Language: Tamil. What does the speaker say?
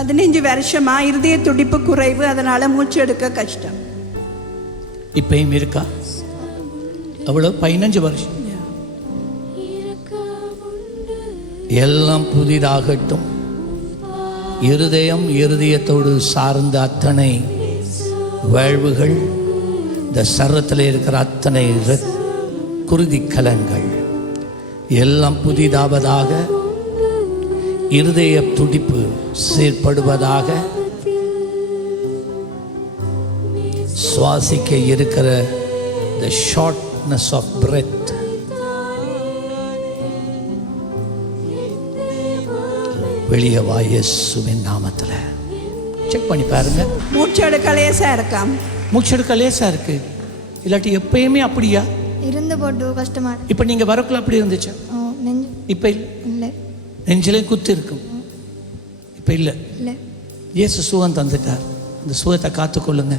15 வருஷமா இருதய துடிப்பு குறைவு, அதனால மூச்சு எடுக்க கஷ்டம். இப்பயும் இருக்கா? அவ்வளோ 15 வருஷம். எல்லாம் புதிதாகட்டும். இருதயத்தோடு சார்ந்த அத்தனை வாழ்வுகள், இந்த சரத்தில் இருக்கிற அத்தனை குருதி கலங்கள் எல்லாம் புதிதாவதாக, இருதய துடிப்பு செயற்படுவதாக, சுவாசிக்க இருக்கிற the shortness of breath வெளியே வா இயேசுவின் நாமத்தில். செக் பண்ணி பாருங்க. மூச்சு எடுக்க லேசா இருக்காம். மூச்சு எடுக்க லேசா இருக்கு. இல்லாட்டி எப்பயுமே அப்படியா இருந்து போட்டு கஷ்டமா? இப்போ நீங்க வரக்குள்ள அப்படி இருந்துச்சு? இப்போ இல்லை. நெஞ்சிலே குத்து இருக்கும். இப்போ இல்லை. இயேசு சுகம் தந்துட்டார். அந்த சுகத்தை காத்துக்கொள்ளுங்க.